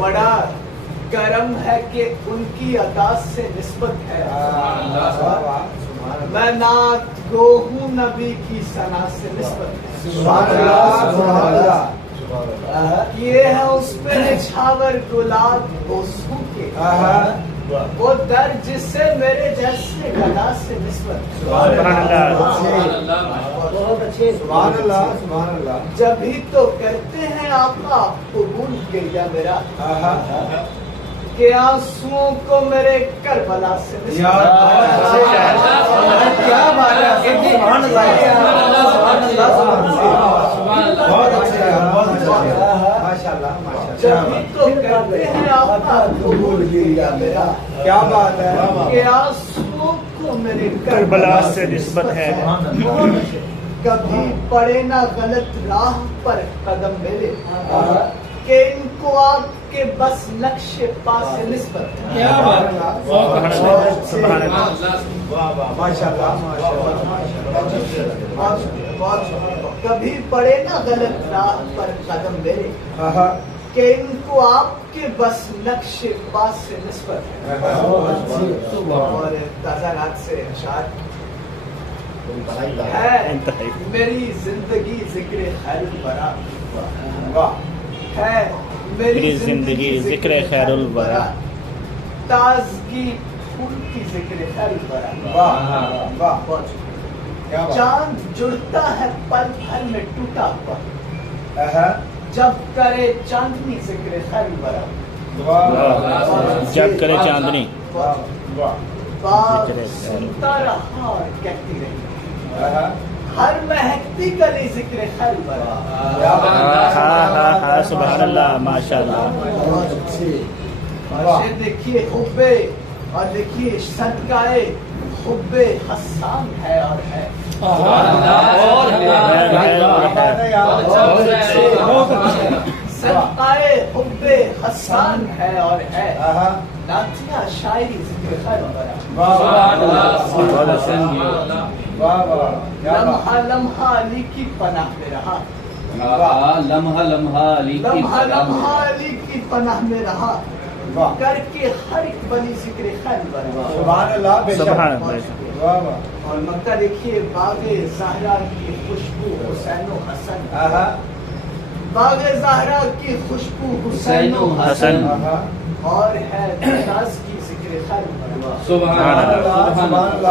بڑا کرم ہے کہ ان کی ادا سے نسبت ہے. میں نعت گو ہوں نبی کی ثنا سے نسبت ہے. یہ ہے اس پہ نچھاور گلاب بوسوں کے وہ در جس سے میرے جیسے گدا سے نسبت. جبھی تو کرتے ہیں آقا قبول کیا میرا کہ آنسوؤں کو میرے کربلا سے نسبت. کیا بات ہے. جبھی تو کرتے ہیں آقا قبول کیا میرا کیا بات ہے کہ آنسوؤں کو میرے کربلا سے نسبت ہے. کبھی پڑے نہ غلط راہ پر قدم میرے کہ ان کو آپ کے بس نقش پا سے نسبت ہے. کبھی پڑے نہ غلط راہ پر قدم میرے کہ ان کو آپ کے بس نقش پا سے نسبت ہے. اور تازہ رات سے اشعار ہے میری زندگی ذکر خیر الورا ہے میری زندگی ذکر خیر الورا تازگی پھول کی ذکر خیر الورا. چاند جڑتا ہے پل بھر میں ٹوٹا ہوا جب کرے چاندنی ذکر خیر الورا. جب کرے چاندنی بات سنتا رہا اور کہتی رہی ہر مہکتی گلی ذکر خیر الورا. ہاں سبحان اللہ ماشاء اللہ. اور دیکھیے حبے اور دیکھیے صدقائے حب حسان ہے اور ہے. صدقائے حب حسان ہے اور ہے نعتیہ شاعری ذکر خیر الورا. لمحہ لمحہ علی کی پناہ میں رہا لمحہ لمحہ علی لمحہ لمحہ علی کی پناہ میں رہا کر کے ہر ایک بلی ذکر خیر الورا. اور مکہ دیکھیے باغ زہرا کی خوشبو حسین و حسن باغ زہرا کی خوشبو حسین و حسن اور ہے ناز کی ذکر خیر الورا. سبحان اللہ.